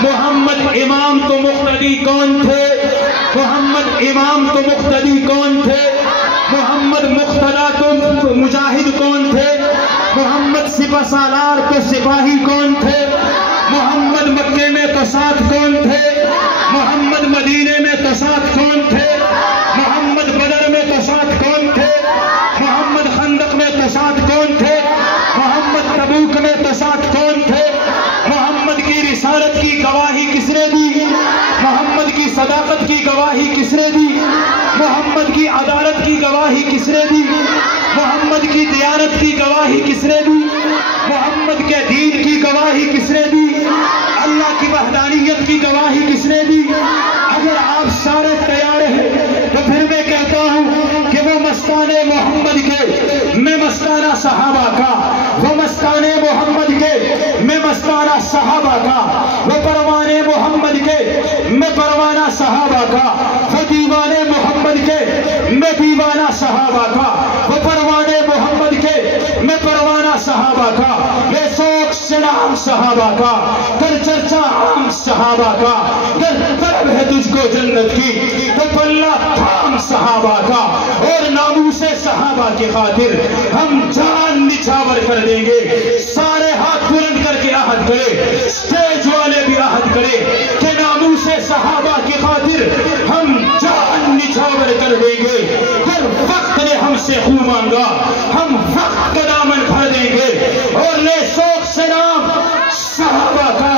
محمد امام تو مقتدی کون تھے؟ محمد امام تو مقتدی کون تھے؟ محمد مقتدا تو مجاہد کون تھے؟ محمد سپہ سالار تو سپاہی کون تھے؟ محمد مکے میں تو ساتھ کون تھے؟ محمد مدینے میں تو ساتھ کون تھے؟ محمد بدر میں تو ساتھ کون تھے؟ محمد خندق میں تو ساتھ کون تھے؟ محمد تبوک میں تو ساتھ کون تھے؟ محمد کی رسالت کی گواہی کس نے دی؟ محمد کی صداقت کی گواہی کس نے دی؟ محمد کی عدالت کی گواہی کس نے دی؟ محمد کی دیانت کی گواہی کس نے دی؟ محمد کے دین کی گواہی کس نے دی؟ اللہ کی وحدانیت کی گواہی کس نے دی؟ اگر آپ سارے تیار ہیں تو پھر میں کہتا ہوں کہ وہ مستانے محمد کے میں مستانہ صحابہ کا، وہ مستانے محمد کے میں مستانہ صحابہ کا، وہ پروانے محمد کے میں پروانہ صحابہ کا، وہ دیوانے محمد کے میں دیوانہ صحابہ کا، وہ پروانے محمد کے میں پروانہ صحابہ کا، بے سوک سنام صحابہ کا، کر چرچا عام صحابہ کا، گر طلب ہے تجھ کو جنت کی تو پلہ تھام صحابہ کا، اور ناموس صحابہ کی خاطر ہم جان نچھاور کر دیں گے۔ سارے ہاتھ بلند کر کے عہد کرے، اسٹیج والے بھی عہد کرے کہ ناموس صحابہ کی خاطر ہم جان نچھاور کر دیں گے۔ ہر وقت نے ہم سے خون مانگا، ہم وقت کا دامن بھر دیں گے، اور لے سوک سے نام صحابہ کا،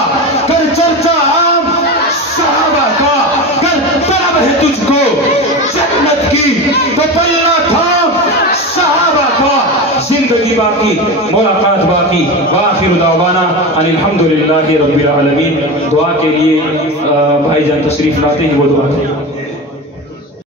کر چرچا عام صحابہ کا، کر طلب ہے تجھ کو جنت کی تو پلہ تھام صحابہ کا۔ زندگی باقی، ملاقات باقی۔ وآخر دعوانا ان الحمدللہ رب العالمین۔ دعا کے لیے بھائی جان تشریف لاتے ہیں، وہ دعا کریں۔